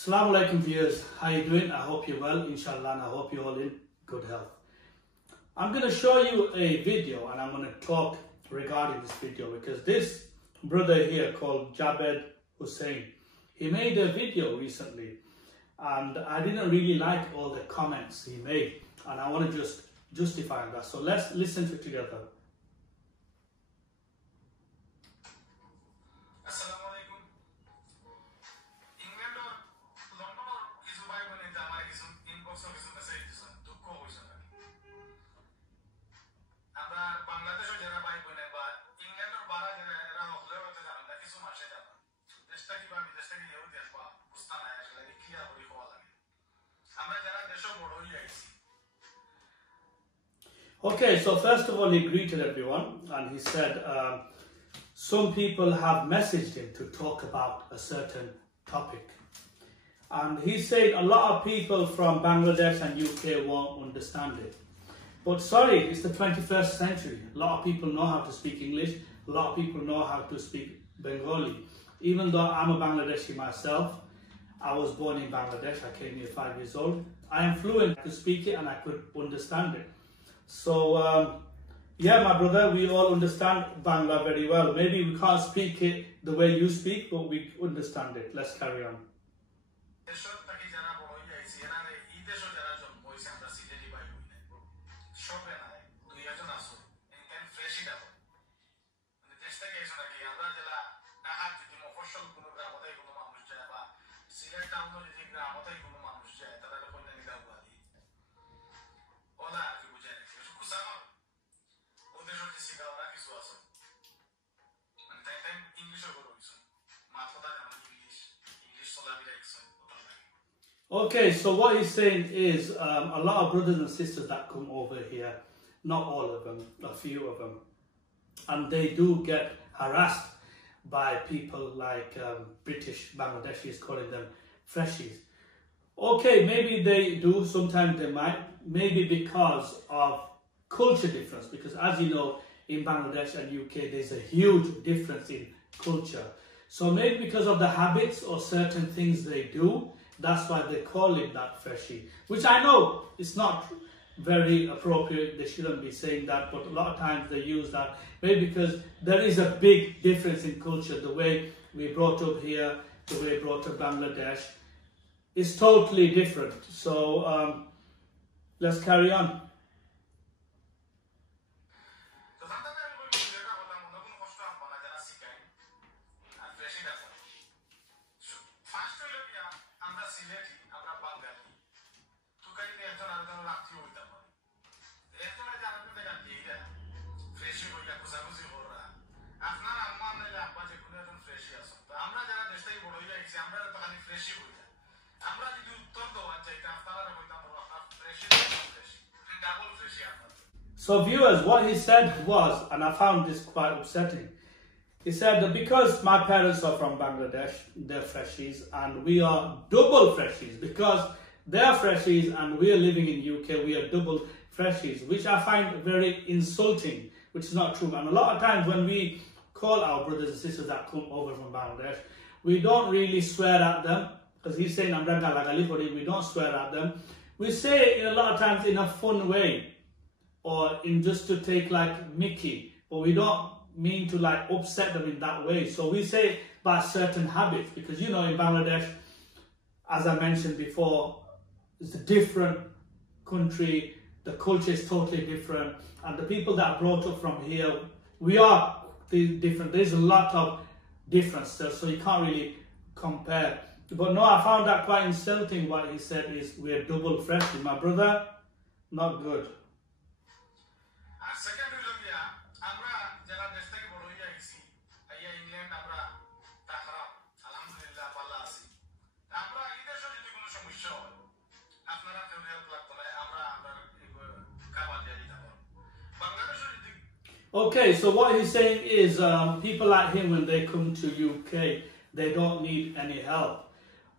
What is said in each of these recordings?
Assalamu alaikum viewers, how you doing? I hope you're well, inshallah, and I hope you're all in good health. I'm going to show you a video and I'm going to talk regarding this video because this brother here called Hussain, he made a video recently and I didn't really like all the comments he made and I want to just justify that. So let's listen to it together. Okay, so first of all, he greeted everyone and he said some people have messaged him to talk about a certain topic. And he said a lot of people from Bangladesh and UK won't understand it. But sorry, it's the 21st century. A lot of people know how to speak English. A lot of people know how to speak Bengali. Even though I'm a Bangladeshi myself, I was born in Bangladesh. I came here 5 years old. I am fluent to speak it and I could understand it. So, yeah, my brother, we all understand Bangla very well. Maybe we can't speak it the way you speak, but we understand it. Let's carry on. Okay, so what he's saying is a lot of brothers and sisters that come over here, not all of them, a few of them, and they do get harassed by people like British Bangladeshis calling them freshies. Okay, maybe they do, sometimes they might, maybe because of culture difference, because as you know, in Bangladesh and UK, there's a huge difference in culture. So maybe because of the habits or certain things they do, that's why they call it that freshie, which I know it's not very appropriate. They shouldn't be saying that, but a lot of times they use that maybe because there is a big difference in culture. The way we brought up here, the way brought up Bangladesh is totally different. So let's carry on. So viewers, what he said was, and I found this quite upsetting, he said that because my parents are from Bangladesh, they're freshies, and we are double freshies, because they're freshies and we are living in UK, we are double freshies, which I find very insulting, which is not true. And a lot of times when we call our brothers and sisters that come over from Bangladesh, we don't really swear at them, because he's saying, we don't swear at them. We say it a lot of times in a fun way, or in just to take like Mickey, but we don't mean to like upset them in that way. So we say by certain habits, because you know in Bangladesh, as I mentioned before, it's a different country, the culture is totally different, and the people that are brought up from here, we are different. There's a lot of differences, so you can't really compare. But no, I found that quite insulting. What he said is we're double freshies. My brother, not good. Okay, so what he's saying is people like him, when they come to UK, they don't need any help.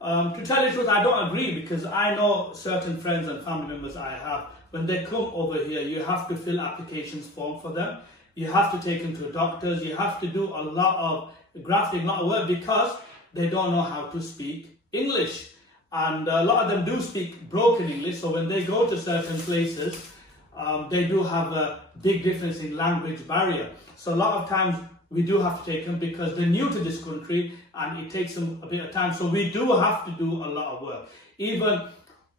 To tell you the truth, I don't agree, because I know certain friends and family members I have, when they come over here, you have to fill applications form for them. You have to take them to doctors. You have to do a lot of grafting, a lot of work, because they don't know how to speak English. and a lot of them do speak broken English. So when they go to certain places, they do have a big difference in language barrier. So a lot of times we do have to take them because they're new to this country and it takes them a bit of time. So we do have to do a lot of work. Even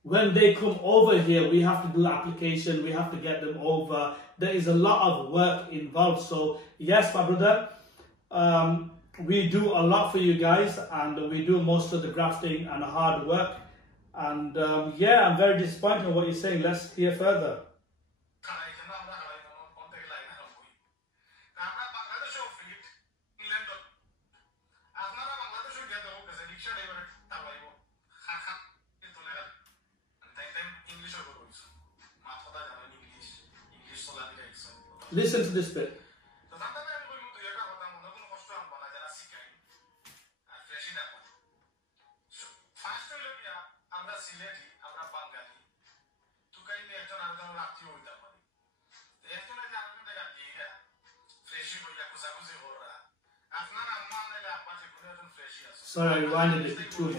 when they come over here, we have to do application, we have to get them over. There is a lot of work involved. So yes, my brother, we do a lot for you guys, and we do most of the grafting and the hard work. And yeah, I'm very disappointed in what you're saying. Let's hear further. Listen to this bit. Sorry, I rewinded it too much.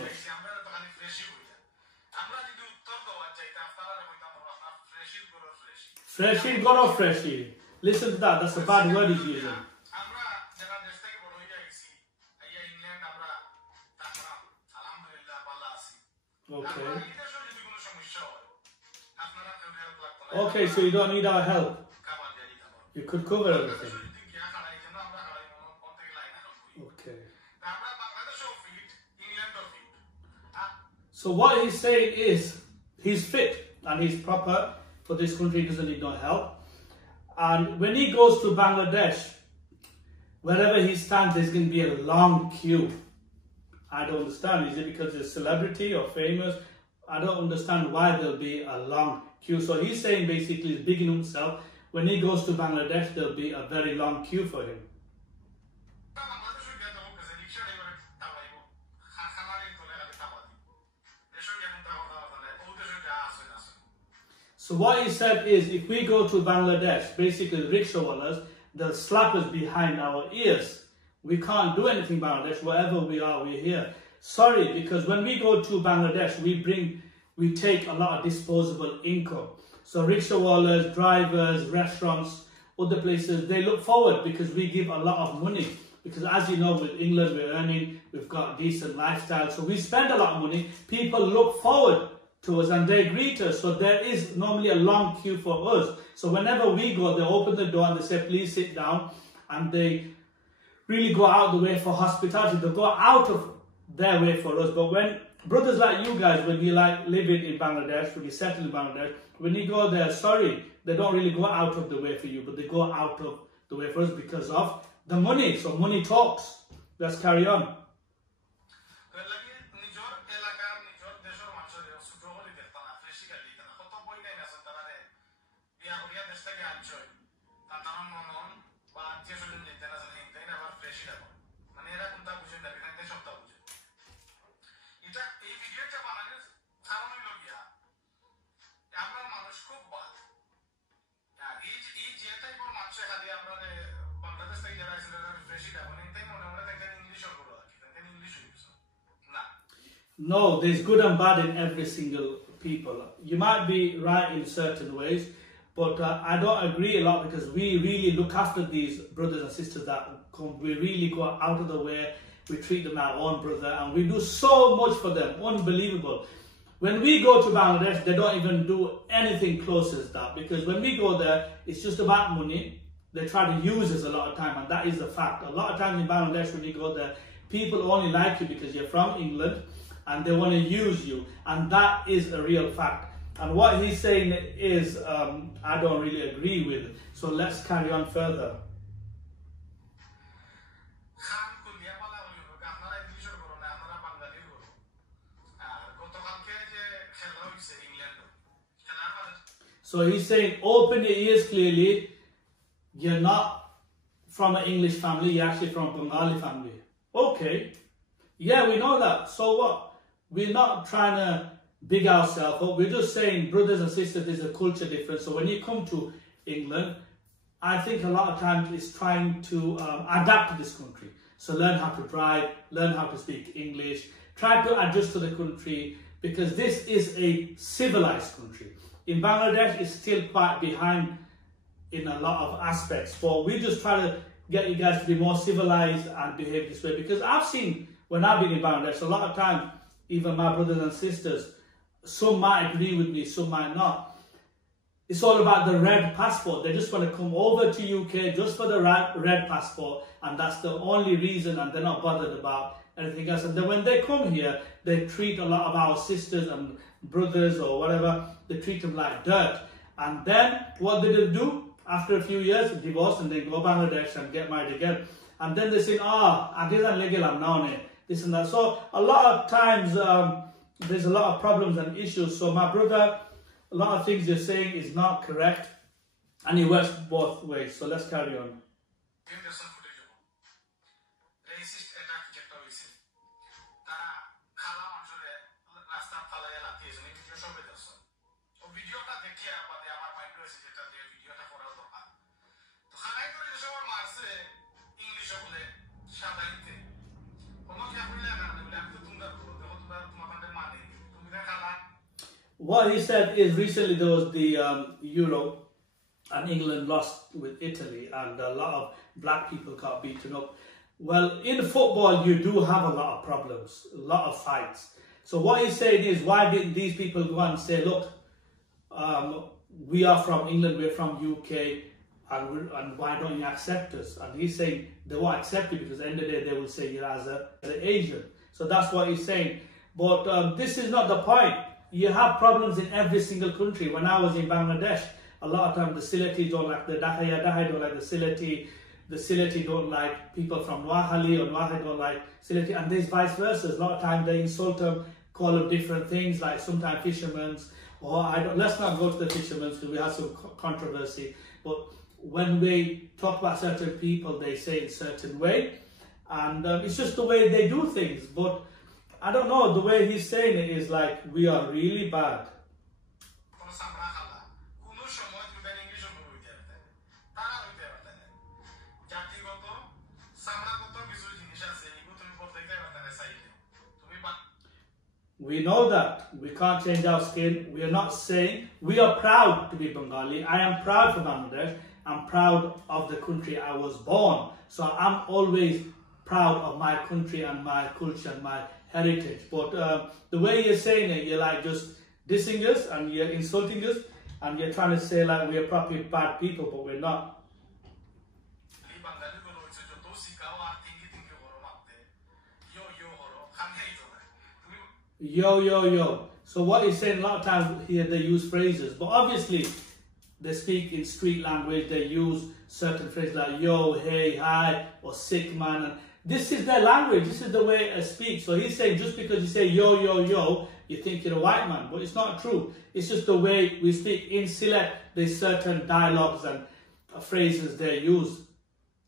Freshie, goro freshie. Listen to that, that's a bad word he's using. Okay. Okay, so you don't need our help. You could cover everything. Okay. So what he's saying is, he's fit and he's proper for this country, he doesn't need no help. And when he goes to Bangladesh, wherever he stands, there's going to be a long queue. I don't understand. Is it because he's a celebrity or famous? I don't understand why there'll be a long queue. So he's saying basically, he's bigging himself. When he goes to Bangladesh, there'll be a very long queue for him. So what he said is, if we go to Bangladesh, basically the rickshawallahs, they'll slap us behind our ears. We can't do anything in Bangladesh. Wherever we are, we're here. Sorry, because when we go to Bangladesh, we take a lot of disposable income. So rickshawallahs, drivers, restaurants, other places, they look forward because we give a lot of money. Because as you know, with England, we're earning, we've got a decent lifestyle. So we spend a lot of money. People look forward to us and they greet us. So there is normally a long queue for us. So whenever we go, they open the door and they say, please sit down. And they really go out of the way for hospitality. They go out of their way for us. But when brothers like you guys, when you like living in Bangladesh, when you settle in Bangladesh, when you go there, sorry, they don't really go out of the way for you, but they go out of the way for us because of the money. So money talks. Let's carry on. No, there's good and bad in every single people. You might be right in certain ways, but I don't agree a lot because we really look after these brothers and sisters that come. We really go out of the way. We treat them our own brother and we do so much for them. Unbelievable. When we go to Bangladesh, they don't even do anything close as that, because when we go there, it's just about money. They try to use us a lot of time, and that is a fact. A lot of times in Bangladesh, when you go there, people only like you because you're from England, and they want to use you, and that is a real fact. And what he's saying is, I don't really agree with. So let's carry on further. So he's saying, open your ears clearly. You're not from an English family, you're actually from a Bengali family. Okay, yeah, we know that. So what? We're not trying to big ourselves up. We're just saying, brothers and sisters, there's a culture difference. So when you come to England, I think a lot of times it's trying to adapt to this country. So learn how to drive, learn how to speak English, try to adjust to the country, because this is a civilized country. In Bangladesh, it's still quite behind in a lot of aspects, but we just try to get you guys to be more civilized and behave this way, because I've seen when I've been in Bangladesh, a lot of times, even my brothers and sisters, some might agree with me, some might not. It's all about the red passport. They just want to come over to UK just for the red passport, and that's the only reason, and they're not bothered about anything else. And then when they come here, they treat a lot of our sisters and brothers or whatever, they treat them like dirt. And then what they do, after a few years, divorce, and then go to Bangladesh and get married again. And then they say, this and that. So a lot of times, there's a lot of problems and issues. So my brother, a lot of things you're saying is not correct, and it works both ways. So let's carry on. What he said is recently there was the Euro, and England lost with Italy, and a lot of black people got beaten up. Well, in football, you do have a lot of problems, a lot of fights. So what he's saying is, why didn't these people go and say, look, we are from England, we're from UK, and why don't you accept us? And he's saying they won't accept you because at the end of the day, they will say you're as an Asian. So that's what he's saying. But this is not the point. You have problems in every single country. When I was in Bangladesh, a lot of times the Sileti don't like the Dahai don't like the Sileti don't like people from Noakhali, or Noakhali don't like Sileti, and there's vice versa. A lot of times they insult them, call them different things, like sometimes fishermen, or let's not go to the fishermen because we have some controversy. But when we talk about certain people, they say it a certain way, and it's just the way they do things. But I don't know, the way he's saying it is like we are really bad. We know that we can't change our skin. We are not saying, we are proud to be Bengali. I am proud for Bangladesh. I'm proud of the country I was born. So I'm always proud of my country and my culture and my heritage. But the way you're saying it, you're like just dissing us and you're insulting us, and you're trying to say like we are probably bad people, but we're not. Yo, yo, yo. So what he's saying, a lot of times here they use phrases, but obviously they speak in street language. They use certain phrases like yo, hey, hi, or sick man. And this is their language. This is the way I speak. So he's saying just because you say yo, yo, yo, you think you're a white man, but it's not true. It's just the way we speak. In Sylhet, there's certain dialogues and phrases they use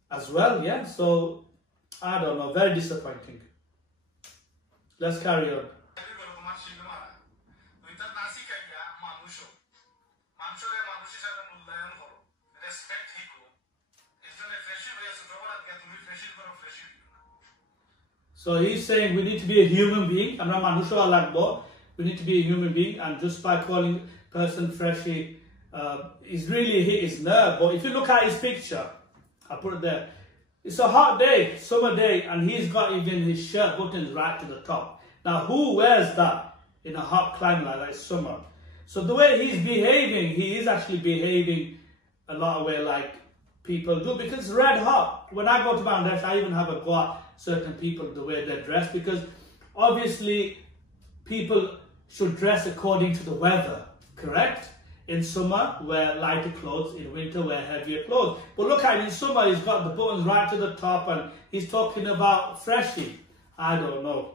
as well. Yeah. So I don't know. Very disappointing. Let's carry on. So he's saying we need to be a human being. I'm not Manusha Alakbo. We need to be a human being, and just by calling person freshie, it's really hit his nerve. But if you look at his picture, I'll put it there. It's a hot day, summer day, and he's got even his shirt buttons right to the top. Now, who wears that in a hot climate like that? It's summer. So the way he's behaving, he is actually behaving a lot of way like people do, because it's red hot. When I go to Bangladesh, I even have a go at certain people the way they dress, because obviously people should dress according to the weather, correct? In summer, wear lighter clothes. In winter, wear heavier clothes. But look at him, in summer, he's got the buttons right to the top, and he's talking about freshie. I don't know.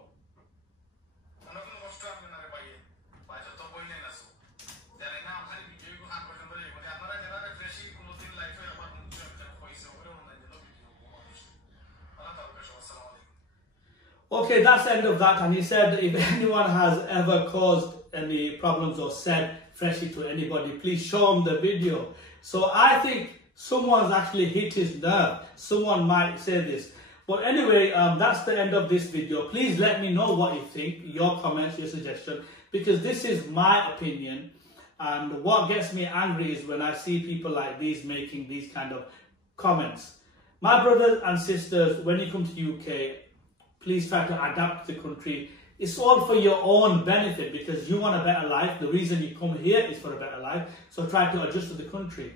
Okay, that's the end of that. And he said if anyone has ever caused any problems or said freshie to anybody, please show him the video. So I think someone's actually hit his nerve. Someone might say this. But anyway, that's the end of this video. Please let me know what you think, your comments, your suggestion, because this is my opinion. And what gets me angry is when I see people like these making these kind of comments. My brothers and sisters, when you come to UK, please try to adapt to the country. It's all for your own benefit because you want a better life. The reason you come here is for a better life. So try to adjust to the country.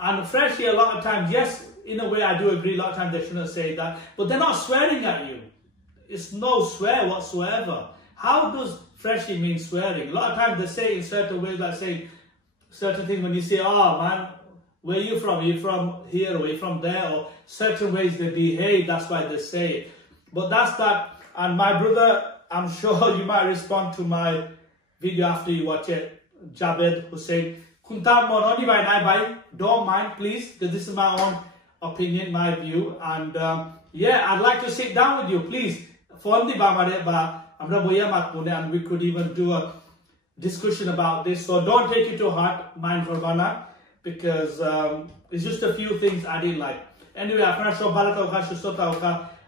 And Freshie, a lot of times, yes, in a way I do agree, a lot of times they shouldn't say that, but they're not swearing at you. It's no swear whatsoever. How does Freshie mean swearing? A lot of times they say in certain ways, like saying certain things when you say, oh man, where are you from? Are you from here or are you from there? Or certain ways they behave, that's why they say it. But that's that. And my brother, I'm sure you might respond to my video after you watch it. Jabed Hussain. Don't mind, please, because this is my own opinion, my view. And yeah, I'd like to sit down with you, please. And we could even do a discussion about this. So don't take it to heart, mind Corbana, because it's just a few things I didn't like. Anyway, and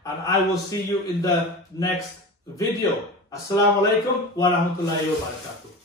I will see you in the next video. Assalamu alaikum wa rahmatullahi wa barakatuh.